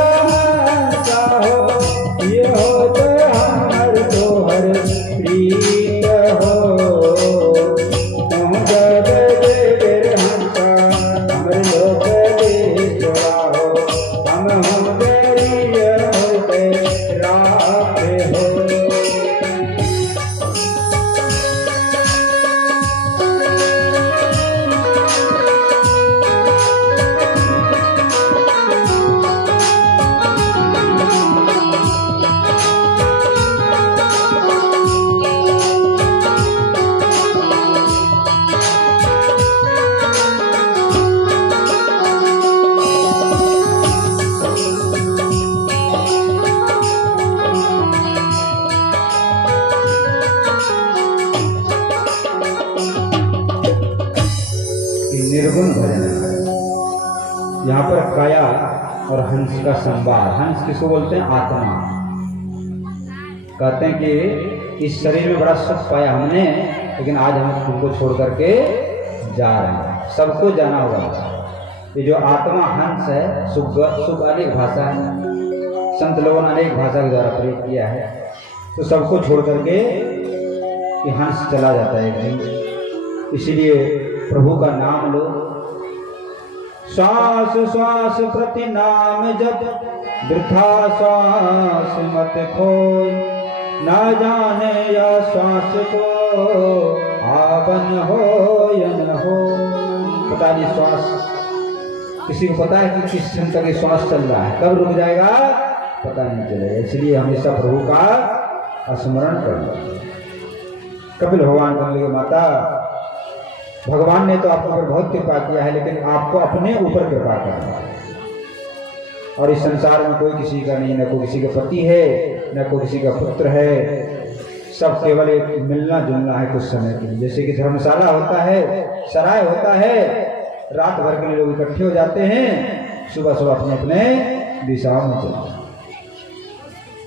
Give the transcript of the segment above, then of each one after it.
हंसा हो, ये होत हमर तोहर प्रीत हो। तुम जग देवर हंसा हमर लोक देशवा हो, हम गरीय होते राखे हो। निर्गुण भजन है। यहाँ पर काया और हंस का संवाद। हंस किसको बोलते हैं? आत्मा। कहते हैं कि इस शरीर में बड़ा सुख पाया हमने, लेकिन आज हम तुमको छोड़ करके जा रहे हैं। सबको जाना होगा। ये जो आत्मा हंस है, सुख अनेक भाषा है, संत लोगों ने अनेक भाषा के द्वारा प्रयोग किया है। तो सबको छोड़ करके ये हंस चला जाता है एक दिन। इसीलिए प्रभु का नाम लो। श्वास श्वास प्रति नाम जप, वृथा श्वास मत खोय। न जाने या श्वास को आवन हो या न हो। पता नहीं श्वास, किसी को पता है कि किस क्षण तक श्वास चल रहा है, कब रुक जाएगा पता नहीं चलेगा। इसलिए हमेशा प्रभु का स्मरण करना। कपिल भगवान बोले, माता भगवान ने तो आपके ऊपर बहुत कृपा किया है, लेकिन आपको अपने ऊपर कृपा करना है। और इस संसार में कोई किसी का नहीं, न कोई किसी का पति है, न कोई किसी का पुत्र है। सब केवल एक मिलना जुलना है कुछ समय के लिए। जैसे कि धर्मशाला होता है, सराय होता है, रात भर के लिए लोग इकट्ठे हो जाते हैं, सुबह सुबह अपने अपने दिशाओं में चलते हैं।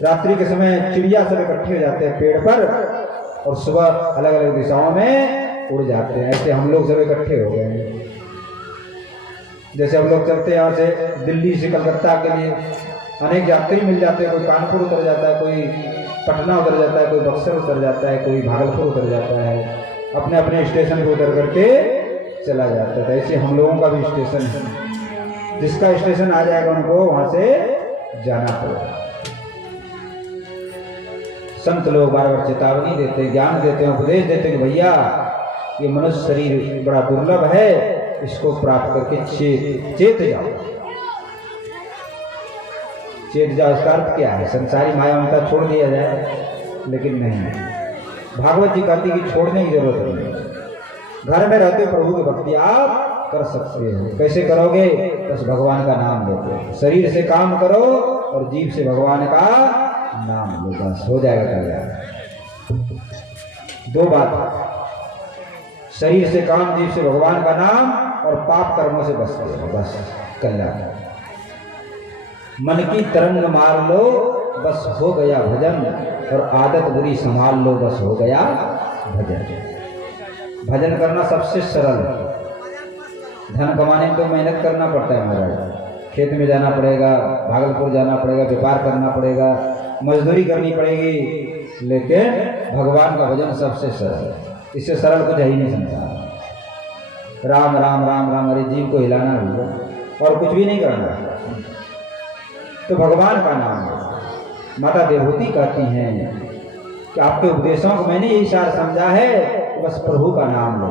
रात्रि के समय चिड़िया सब इकट्ठे हो जाते हैं पेड़ पर, और सुबह अलग अलग दिशाओं में उड़ जाते हैं। ऐसे हम लोग सब इकट्ठे हो गए हैं। जैसे हम लोग चलते हैं यहाँ से दिल्ली से कलकत्ता के लिए, अनेक यात्री मिल जाते हैं। कोई कानपुर उतर जाता है, कोई पटना उतर जाता है, कोई बक्सर उतर जाता है, कोई भागलपुर उतर जाता है, अपने अपने स्टेशन पर उतर करके चला जाता है। ऐसे हम लोगों का भी स्टेशन है। जिसका स्टेशन आ जाएगा उनको वहां से जाना पड़ेगा। संत लोग बार बार चेतावनी देते, ज्ञान देते हैं, उपदेश देते हैं कि भैया ये मनुष्य शरीर बड़ा दुर्लभ है, इसको प्राप्त करके चेत जाओ। चेत जाओ इसका अर्थ क्या है? संसारी माया ममता छोड़ दिया जाए, लेकिन नहीं। भागवत जी कहती कि छोड़ने की जरूरत नहीं। घर में रहते प्रभु की भक्ति आप कर सकते हो। कैसे करोगे? बस भगवान का नाम लेते। शरीर से काम करो और जीभ से भगवान का नाम लो, बस हो जाएगा कल्याण। दो बात, शरीर से काम, जीव से भगवान का नाम, और पाप कर्मों से बचते हो, बस कल्याण। मन की तरंग मार लो, बस हो गया भजन, और आदत बुरी संभाल लो, बस हो गया भजन। भजन करना सबसे सरल है। धन कमाने में तो मेहनत करना पड़ता है महाराज। खेत में जाना पड़ेगा, भागलपुर जाना पड़ेगा, व्यापार करना पड़ेगा, मजदूरी करनी पड़ेगी, लेकिन भगवान का भजन सबसे सरल है। इससे सरल कुछ है ही नहीं संसार। राम राम राम राम, अरे जीव को हिलाना भी और कुछ भी नहीं करना, तो भगवान का नाम है। माता देवहूति कहती हैं कि आपके उपदेशों को मैंने यही सार समझा है, तो बस प्रभु का नाम लो।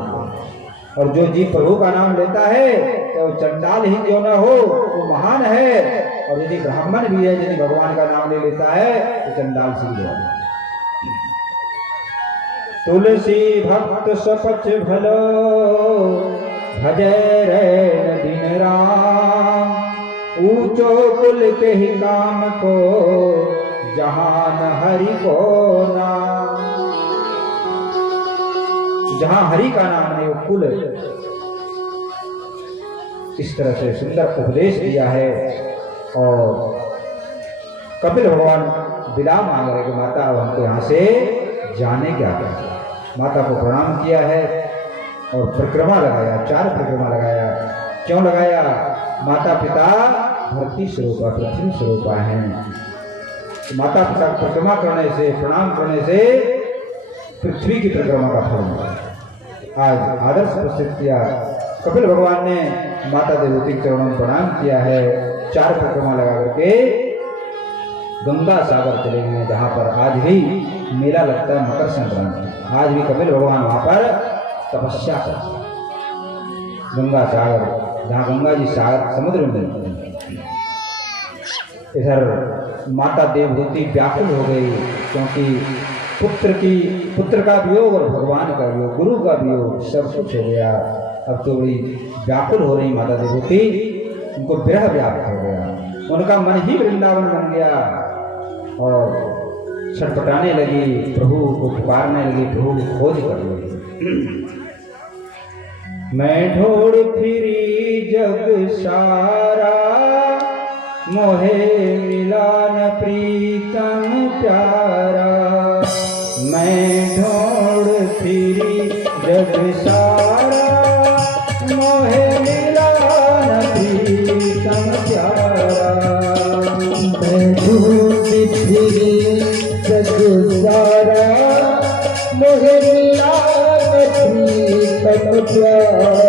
और जो जीव प्रभु का नाम लेता है, तो चंडाल ही क्यों न हो, वो महान है। और यदि ब्राह्मण भी है, यदि भगवान का नाम ले लेता है, तो चंडाल सिद्ध हो। तुलसी भक्त सपच भलो, भजय रैन दिन राम। ऊंचो कुल के ही काम को, जहान हरि को नाम। जहां हरि का नाम नहीं, वो कुल। इस तरह से सुंदर उपदेश दिया है। और कपिल भगवान विदा मांग रहे कि माता अब हमको यहाँ से जाने क्या करना। माता को प्रणाम किया है और परिक्रमा लगाया, 4 परिक्रमा लगाया। क्यों लगाया? माता पिता धरती स्वरूपा पृथ्वी स्वरूपा है। माता पिता की परिक्रमा करने से, प्रणाम करने से पृथ्वी की परिक्रमा का फल मिला। आज आदर्श प्रस्तुत किया। कपिल भगवान ने माता देवती के चरणों में प्रणाम किया है। 4 परिक्रमा लगा करके गंगा सागर चले गए, जहाँ पर आज भी मेला लगता है मकर संक्रांति। आज भी कपिल भगवान वहाँ पर तपस्या करते हैं। गंगा सागर, जहाँ गंगा जी सागर समुद्र में मिलते हैं। इधर माता देवहूति व्याकुल हो गई, क्योंकि पुत्र का वियोग और भगवान का वियोग, गुरु का वियोग, सब कुछ हो गया। अब तो बड़ी व्याकुल हो रही माता देवहूति, उनको विरह व्याप्त हो गया। उनका मन ही वृंदावन बन गया और छटपटाने लगी, प्रभु को पुकारने लगी, प्रभु की खोज कर लगी। मैं ढूंढ फिरी जग सारा, मोहे मिला न प्रीतम प्यारा। मैं ढूंढ फिरी जग सारा, मोहे मिला न प्रीतम प्यारा। मैं ढूंढ फिरी जग सारा, मोहे मिला न प्रीतम प्यारा।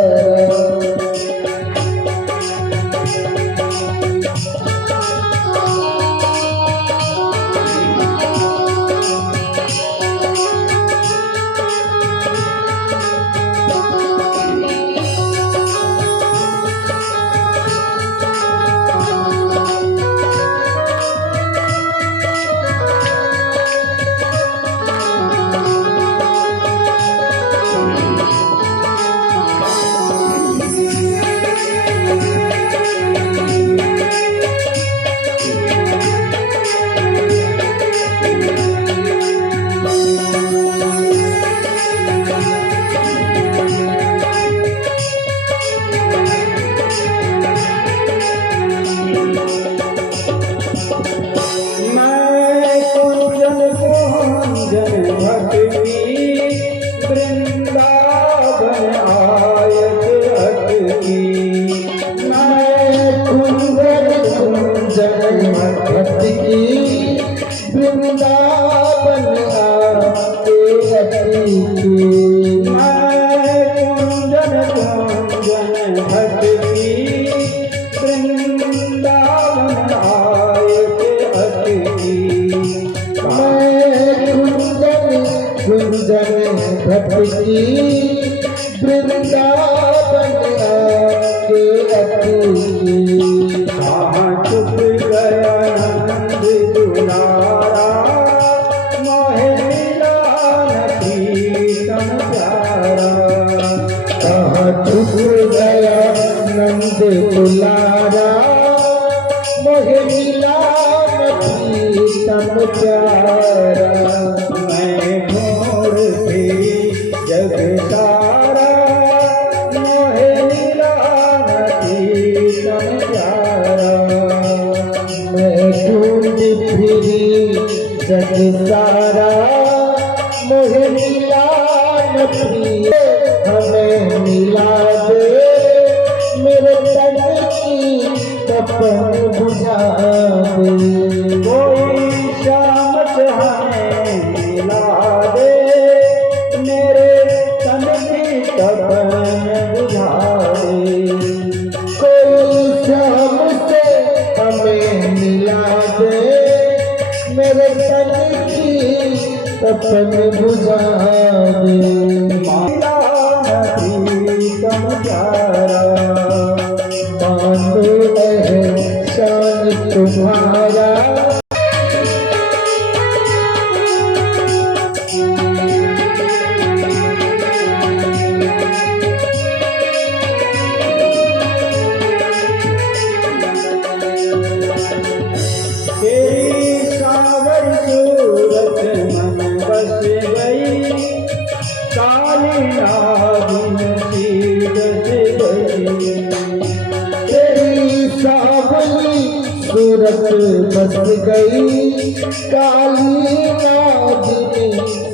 बस गई काली नागिनी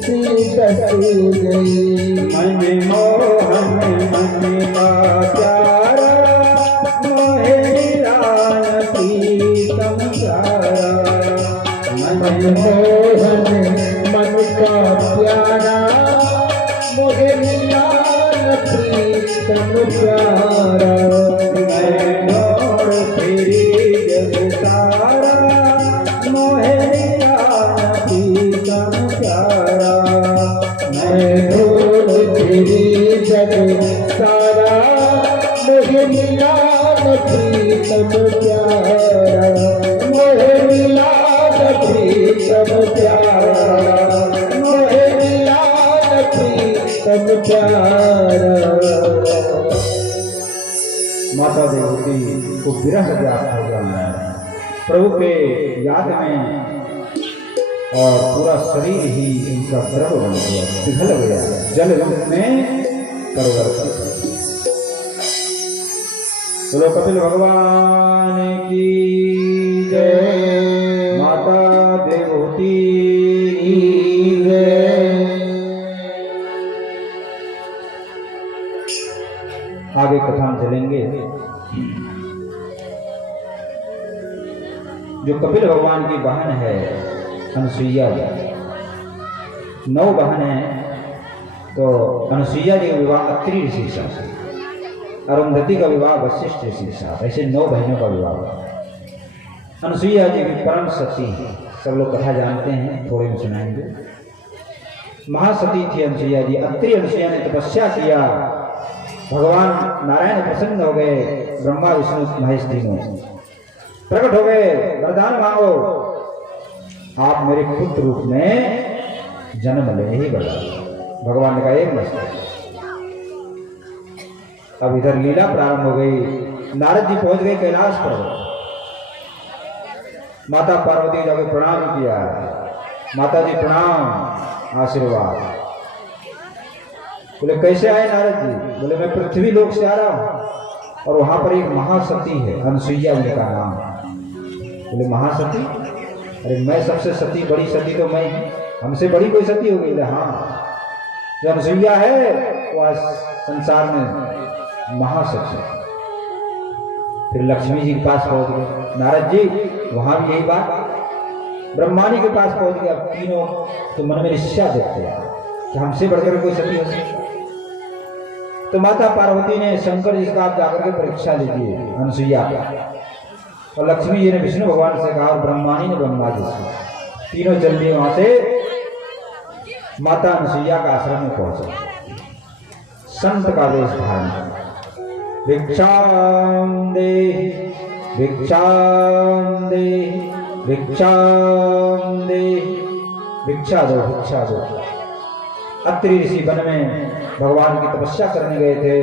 सी डस गई। मन मोहन मन का प्यारा, मोहे मिला न मनमोहन मन का प्यारा मोहे मिला न प्रीतम प्यारा मैं दौड़ फिरी जग सारा मोहे मिला न प्रीतम प्यारा मैं दौड़ फिरी जग सारा मोहे मिला न प्रीतम प्यारा मोहे मिला न प्रीतम प्यारा मोहे मिला न प्रीतम प्यारा। माता देवती को विरह व्याप्त हो गया है प्रभु के याद में और पूरा शरीर ही उनका द्रव बन गया, पिघल गया, जल रूप में परिवर्तित। बोलो कपिल भगवान की जय, माता देवती की जय। आगे कथा में चलेंगे। जो कपिल भगवान की बहन है अनुसुईया जी, 9 बहन हैं। तो अनुसुईया जी का विवाह अत्रि ऋषि के साथ, अरुंधति का विवाह वशिष्ठ ऋषि के साथ, ऐसे 9 बहनों का विवाह हुआ। अनुसुईया जी की परम सती, सब लोग कथा जानते हैं, थोड़े में सुनाएंगे। महासती थी अनुसुईया जी। अत्रि अनुसुईया ने तपस्या किया, भगवान नारायण प्रसन्न हो गए, ब्रह्मा विष्णु महेश तीनों प्रकट हो गए, वरदान मांगो, आप मेरे पुत्र रूप में जन्म ले ही बड़ा। भगवान ने कहा एक मस्त। अब इधर लीला प्रारंभ हो गई। नारद जी पहुंच गए कैलाश पर। माता पार्वती जाके प्रणाम किया, माता जी प्रणाम, आशीर्वाद। बोले कैसे आए नारद जी? बोले मैं पृथ्वी लोक से आ रहा हूं और वहां पर एक महासती है, अनुसुईया जी का नाम। बोले महासती? अरे मैं सबसे सती, बड़ी सती तो मैं, हमसे बड़ी कोई सती होगी? हाँ, जो अनुसुईया है वो आज संसार में महासती। फिर लक्ष्मी जी के पास पहुंच गए नारद जी, वहां भी यही बात। ब्रह्मानी के पास पहुंच गया। तीनों तो मन में निश्चय देखते हैं कि हमसे बढ़कर कोई सती हो सकती। तो माता पार्वती ने शंकर जी का आप जाकर के परीक्षा लीजिए अनुसुईया, और लक्ष्मी जी ने विष्णु भगवान से कहा, और ब्रह्मानी ने ब्रह्मा जी से। तीनों चल दिए वहां से। माता अनुसुईया का आश्रम में पहुंचे, संत का वेश धारण किया। भिक्षाम देहि भिक्षाम देहि भिक्षाम देहि, भिक्षा दो भिक्षा दो। अत्रि ऋषि वन में भगवान की तपस्या करने गए थे।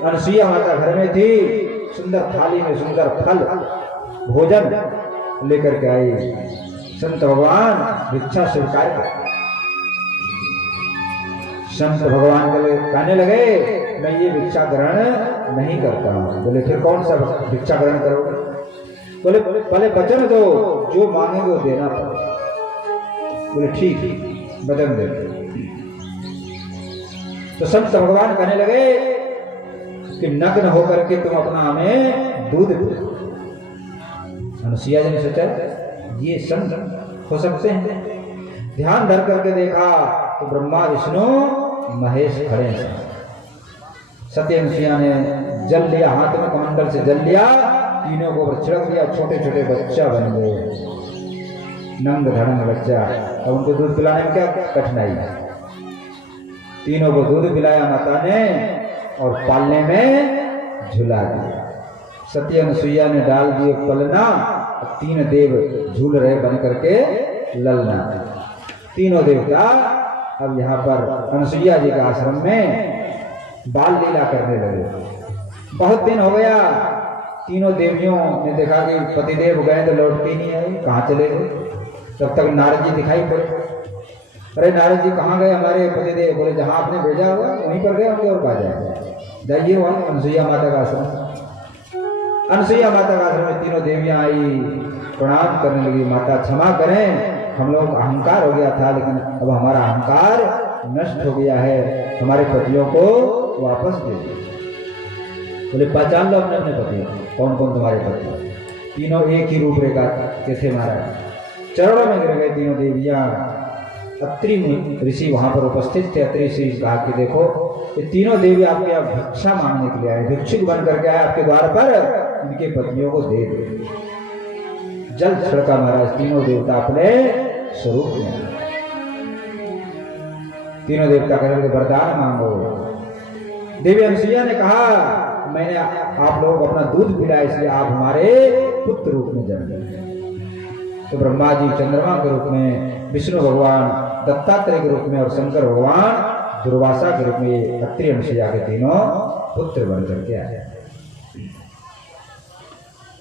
अनुसुईया माता घर में थी, सुंदर थाली में सुंदर फल भोजन लेकर के आई। संत भगवान भिक्षा स्वीकार कर, संत भगवान कहने लगे मैं ये भिक्षा ग्रहण नहीं करता हूं। बोले फिर कौन सा भिक्षा ग्रहण करोगे? बोले पहले वचन दो, जो मांगेंगे वो देना पड़ेगा। बोले ठीक, वचन दे। तो संत भगवान कहने लगे कि नग्न होकर के तुम अपना हमें दूध दो। अनुसुईया जी ने सोचा ये संत हो सकते हैं। ध्यान धर करके देखा तो ब्रह्मा विष्णु महेश खड़े हैं। सती अनुसुईया ने जल लिया, हाथ में कमंडल से जल लिया, तीनों को छिड़क दिया। छोटे छोटे बच्चा बन गए, नंग धड़ंग बच्चा। और उनको दूध पिलाने में क्या कठिनाई है? तीनों को दूध पिलाया माता ने और पालने में झुला दिया। सती अनुसुईया ने डाल दिए पलना, 3 देव झूल रहे बन करके ललना। तीनों देवता अब यहाँ पर अनुसुईया जी के आश्रम में बाल लीला करने लगे। बहुत दिन हो गया, तीनों देवियों ने देखा कि पतिदेव गए तो लौट के नहीं आए, कहाँ चले गए। तब तक नारद जी दिखाई पड़े। अरे नारद जी कहाँ गए हमारे पतिदेव? बोले जहाँ आपने भेजा हुआ वहीं पर गए होंगे, और कहाँ जाएंगे? जाइए वहाँ अनुसुईया माता का आश्रम। अनुसुईया माता का आश्रम में तीनों देवियां आई, प्रणाम करने लगी। माता क्षमा करें, हम लोग अहंकार हो गया था, लेकिन अब हमारा अहंकार नष्ट हो गया है, हमारे पतियों को वापस दे दीजिए। बोले पहचान लो अपने अपने पति, कौन कौन तुम्हारे पति? तीनों एक ही रूपरेखा के थे महाराज। चरणों में गिर गए तीनों देवियां। अत्रि ऋषि वहां पर उपस्थित थे। अत्रि ऋषि कहा कि देखो ये तीनों देवी आपके यहाँ भिक्षा मांगने के लिए आए, भिक्षुक बन करके आए आपके द्वार पर, इनके पत्नियों को दे दो। जल छिड़का महाराज, तीनों देवता अपने स्वरूप में। तीनों देवता कहने लगे वरदान मांगो। देवी अनुसुईया ने कहा मैंने आप लोग अपना दूध पिलाया इसलिए आप हमारे पुत्र रूप में जन्म लिए। तो ब्रह्मा जी चंद्रमा के रूप में, विष्णु भगवान दत्तात्रेय के रूप में और शंकर भगवान दुर्वासा के रूप में अत्रि अनुसुईया के तीनों पुत्र बन करके आए।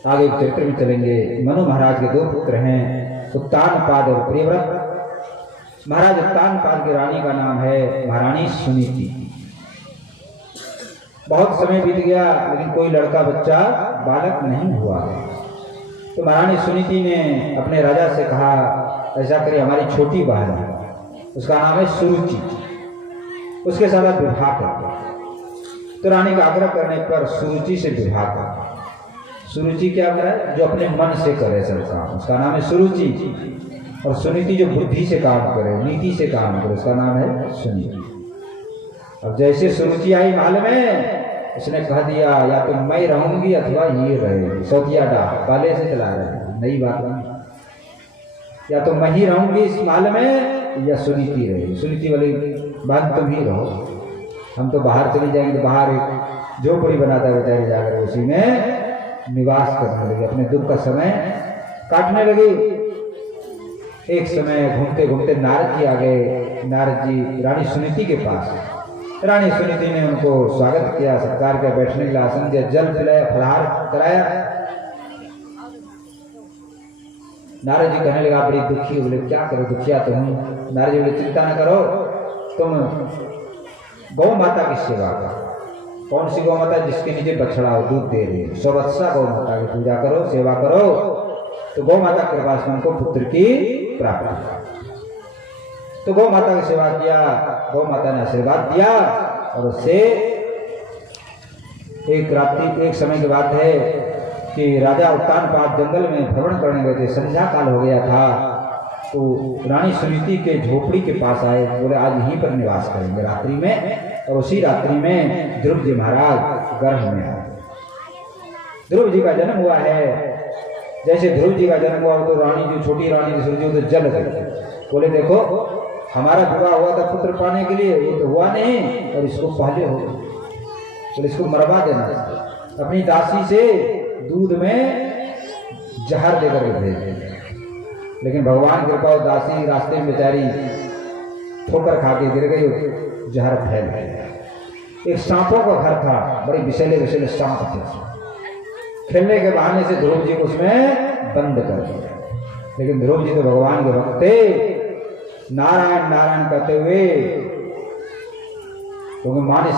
आगे चरित्र में चलेंगे। मनु महाराज के दो पुत्र हैं, उत्तानपाद और प्रियव्रत। महाराज उत्तानपाद की रानी का नाम है महारानी सुनीति। बहुत समय बीत गया लेकिन कोई लड़का बच्चा बालक नहीं हुआ। तो महारानी सुनीति ने अपने राजा से कहा ऐसा करिए हमारी छोटी बहन है, उसका नाम है सुरुचि, उसके साथ आप विवाह कर। तो रानी का आग्रह करने पर सुरुचि से विवाह कर। सुरुचि क्या करे? जो अपने मन से करे सब काम, उसका नाम है सुरुचि। और सुनीति जो बुद्धि से काम करे, नीति से काम करे, उसका नाम है सुनीति। अब जैसे सुरुचि आई महल में, उसने कह दिया या तो मैं रहूंगी अथवा ये रहेगी। सौतिया डाल पहले से चला रहे, नई बात नहीं। या तो मैं ही रहूंगी इस महल में या सुनीति रहेगी। सुनीति वाली बात तुम ही रहो, हम तो बाहर चले जाएंगे। तो बाहर एक झोपड़ी बनाता बेचारे जाकर उसी में निवास करने लगे, अपने दुख का समय काटने लगी। एक समय घूमते घूमते नारद जी आ गए। नारद जी रानी सुनीति के पास। रानी सुनीति ने उनको स्वागत किया, सत्कार किया, बैठने के लिए आसन दिया, जल पिलाया, फलाहार कराया। नारद जी कहने लगा बड़ी दुखी हो। बोले क्या करो, दुखिया तो हूँ। नारद जी बोले चिंता न करो, तुम गौ माता की सेवा करो। कौन सी गौ माता? जिसके नीचे बछड़ा हो, दूध दे रही है, सवत्सा गौ माता की पूजा करो, सेवा करो, तो गौ माता के पास उनको पुत्र की प्राप्ति। तो गौ माता की सेवा किया, गौ माता ने आशीर्वाद दिया। और उससे एक समय की बात है कि राजा उत्तानपाद जंगल में भ्रमण करने गए थे। संध्या काल हो गया था, तो रानी सुनीति के झोपड़ी के पास आए। बोले आज यहीं पर निवास करेंगे रात्रि में। और उसी रात्रि में ध्रुव जी महाराज गर्भ में आए। ध्रुव जी का जन्म हुआ है। जैसे ध्रुव जी का जन्म हुआ तो रानी जो छोटी रानी थी सुनीति तो जल गई। बोले देखो हमारा विवाह हुआ था पुत्र पाने के लिए, ये तो हुआ नहीं और इसको पहले हो गया, तो इसको मरवा देना। अपनी दासी से दूध में जहर देकर के भेज दिया। लेकिन भगवान कृपा और दासी रास्ते में बेचारी ठोकर खा के गिर गई, जहर फैल गया। एक सांपों का घर था, बड़े विषैले विषैले सांप थे। खेलने के बहाने से ध्रुव जी को उसमें बंद कर दिया। लेकिन ध्रुव जी तो भगवान के भक्त थे, नारायण नारायण कहते हुए, क्योंकि माँ ने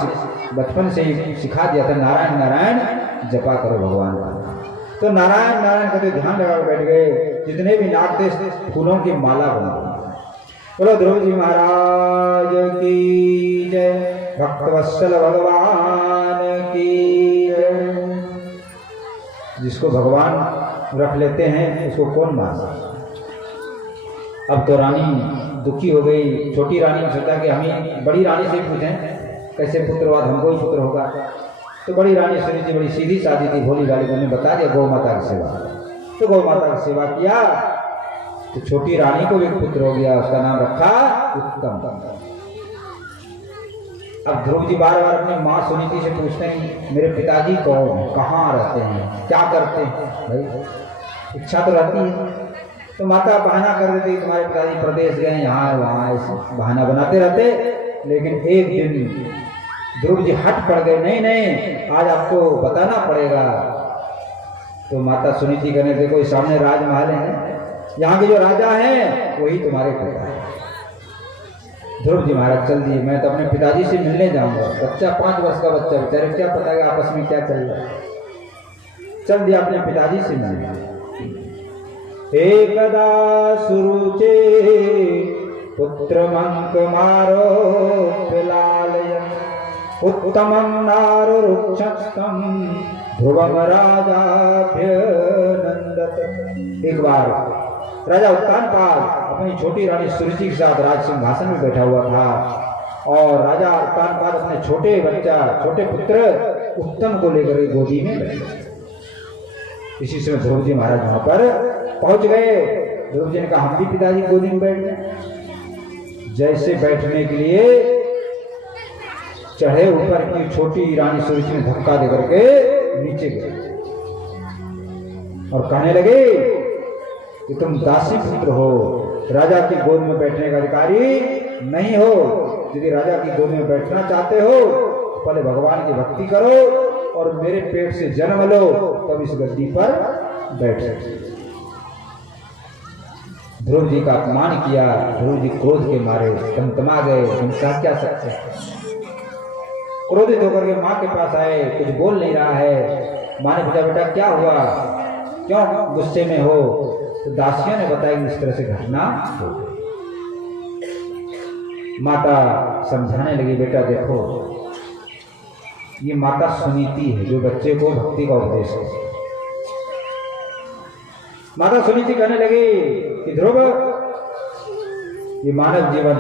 बचपन से ही सिखा दिया था नारायण नारायण जपा करो भगवान का। तो नारायण नारायण कहते ध्यान लगा बैठ गए। जितने भी नाग थे फूलों की माला बन गई। बोलो ध्रुव जी महाराज की जय, भक्तवत्सल भगवान की जय। जिसको भगवान रख लेते हैं उसको कौन मार सकता। अब तो रानी दुखी हो गई। छोटी रानी ने सोचा कि हम ही बड़ी रानी से पूछें कैसे पुत्र हुआ, हमको ही पुत्र होगा। तो बड़ी रानी सुनीति बड़ी सीधी सादी थी, भोली भाली, उन्होंने बता दिया गौ माता की सेवा। तो गौ माता की सेवा किया तो छोटी रानी को भी पुत्र हो गया, उसका नाम रखा उत्तम। अब ध्रुव जी बार बार अपनी माँ सुनीति से पूछते हैं मेरे पिताजी कौन, कहाँ रहते हैं, क्या करते हैं। भाई इच्छा तो रहती है। तो माता बहाना कर देती तुम्हारे पिताजी प्रदेश गए, यहाँ वहाँ, ऐसे बहाना बनाते रहते। लेकिन एक दिन ध्रुव जी हट पड़ गए, नहीं नहीं आज आपको बताना पड़ेगा। तो माता सुनीति कहने देखो इस सामने राजमहल है, यहाँ के जो राजा हैं वही तुम्हारे पिता है। ध्रुव जी महाराज चल दिए, मैं तो अपने पिताजी से मिलने जाऊंगा। बच्चा 5 वर्ष का बच्चा, बेचारे क्या पता है आपस में क्या चल रहा है। चल दिया अपने पिताजी से मिलने। एकदा सुरुचे पुत्रमंक मारो पिलालय, उत्तमं नारो रुक्षस्तम ध्रुवम राजाभ्यनंदत। एक बार राजा उत्तानपाद अपनी छोटी रानी सुरुचि के साथ राज सिंहासन में बैठा हुआ था और राजा उत्तानपाद अपने छोटे पुत्र उत्तम को लेकर गोदी में बैठे। इसी समय ध्रुव जी महाराज वहां पर पहुंच गए। ध्रुव जी ने कहा हम भी पिताजी गोदी में बैठ गए। जैसे बैठने के लिए चढ़े, ऊपर की छोटी रानी सुरुचि ने धक्का देकर के नीचे गए और कहने लगे कि तुम दासी पुत्र हो, राजा की गोद में बैठने का अधिकारी नहीं हो। यदि राजा की गोद में बैठना चाहते हो तो पहले भगवान की भक्ति करो और मेरे पेट से जन्म लो, तब इस गद्दी पर बैठ सकते। ध्रुव जी का अपमान किया। ध्रुव जी क्रोध के मारे तमतमा गए। इनका क्या सकते हैं। क्रोधित होकर के माँ के पास आए, कुछ बोल नहीं रहा है। माँ ने पूछा बेटा क्या हुआ, क्यों गुस्से में हो। तो दासियों ने बताया कि इस तरह से घटना हो गई। माता समझाने लगी बेटा देखो ये माता सुनीति है जो बच्चे को भक्ति का उपदेश है। माता सुनीति कहने लगी कि ध्रुव ये मानव जीवन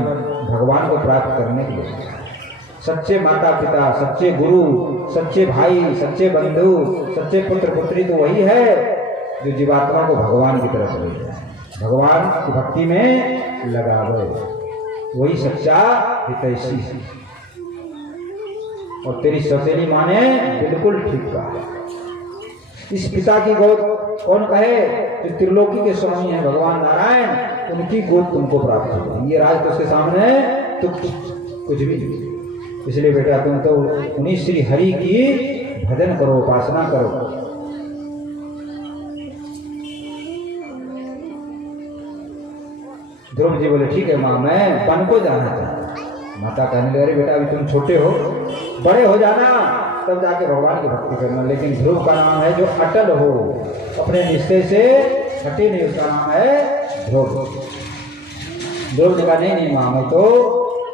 भगवान को प्राप्त करने के लिए सच्चे माता पिता, सच्चे गुरु, सच्चे भाई, सच्चे बंधु, सच्चे पुत्र पुत्री तो वही है जो जीवात्मा को भगवान की तरफ ले जाए, भगवान की भक्ति में लगावे। वही सच्चा हितैषी है। और तेरी सौतेली माँ ने बिल्कुल ठीक कहा। इस पिता की गोद कौन कहे जो त्रिलोकी के स्वामी हैं भगवान नारायण, उनकी गोद तुमको प्राप्त होगी। ये राज तो उसके सामने तो कुछ भी नहीं। इसलिए बेटा तुम तो उन्हीं श्री हरि की भजन करो, उपासना करो। ध्रुव जी बोले ठीक है माँ मैं वन को जाना चाहता। माता कहने लगी अरे बेटा अभी तुम छोटे हो, बड़े हो जाना तब जाके भगवान की भक्ति करना। लेकिन ध्रुव का नाम है जो अटल हो, अपने निश्चय से हटे नहीं, उसका नाम है ध्रुव। ध्रुव ने कहा नहीं माँ मैं तो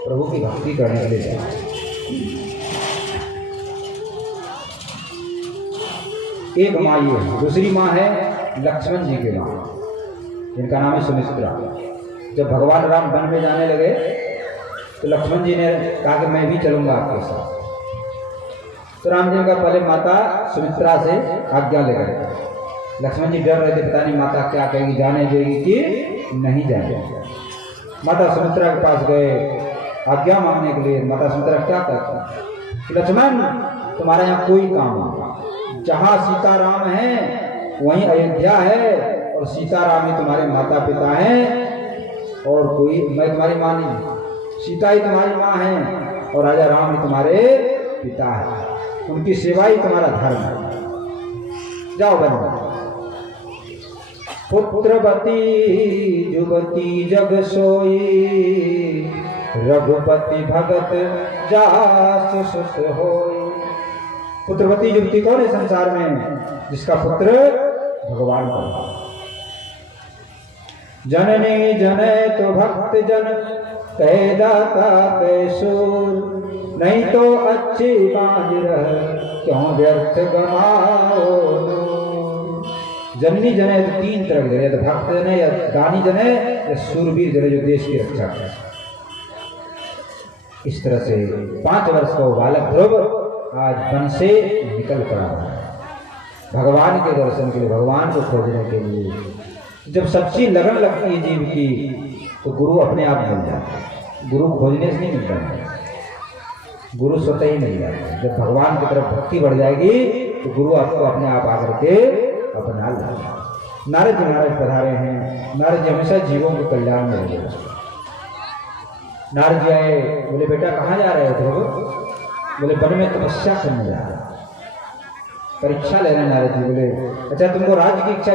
प्रभु की भक्ति करने के लिए जाऊँ। एक माँ ये है, दूसरी माँ है लक्ष्मण जी की माँ, इनका नाम है सुमित्रा। जब भगवान राम वन में जाने लगे तो लक्ष्मण जी ने कहा कि मैं भी चलूंगा आपके साथ। तो राम जी का पहले माता सुमित्रा से आज्ञा ले गए। लक्ष्मण जी डर रहे थे पता नहीं माता क्या कहेगी, जाने देगी कि नहीं जाने। माता सुमित्रा के पास गए आज्ञा मांगने के लिए। माता सुमित्रा क्या कहती लक्ष्मण तुम्हारे यहाँ कोई काम नहीं, जहाँ सीताराम है वहीं अयोध्या है और सीताराम ही तुम्हारे माता पिता हैं और कोई मैं तुम्हारी माँ नहीं, सीता ही तुम्हारी माँ है और राजा राम ही तुम्हारे पिता है, उनकी सेवा ही तुम्हारा धर्म है। जाओ बनो। पुत्रवती जुवती जग सोई, रघुपति भगत जास सुस होई। पुत्रवती युवती कौन है संसार में जिसका पुत्र भगवान का। जननी जने तो भक्त जन कह दाता कैसूर, नहीं तो अच्छी बाज रह क्यों व्यर्थ गमाओ। जननी जने तो तीन तरह के जने, तो भक्त जने या दानी जने या सूरवीर जने जो देश की रक्षा करे। इस तरह से 5 वर्ष का बालक ध्रुव आज वन से निकल पड़ा है भगवान के दर्शन के लिए, भगवान को खोजने के लिए। जब सच्ची लगन लगती है जीव की तो गुरु अपने आप मिल जाता है। गुरु खोजने से नहीं मिलता है, गुरु स्वतः ही मिल जाता है। जब भगवान की तरफ भक्ति बढ़ जाएगी तो गुरु आपको अपने आप आकर के अपना लेगा। नारद जी महाराज पधारे हैं। नारद जी हमेशा जीवों के कल्याण में रहे। नारद जी आए, बोले बेटा कहाँ जा रहे थे? बोले वन में तपस्या करने जा रहे, परीक्षा लेना। नारद जी बोले अच्छा तुमको राज्य की इच्छा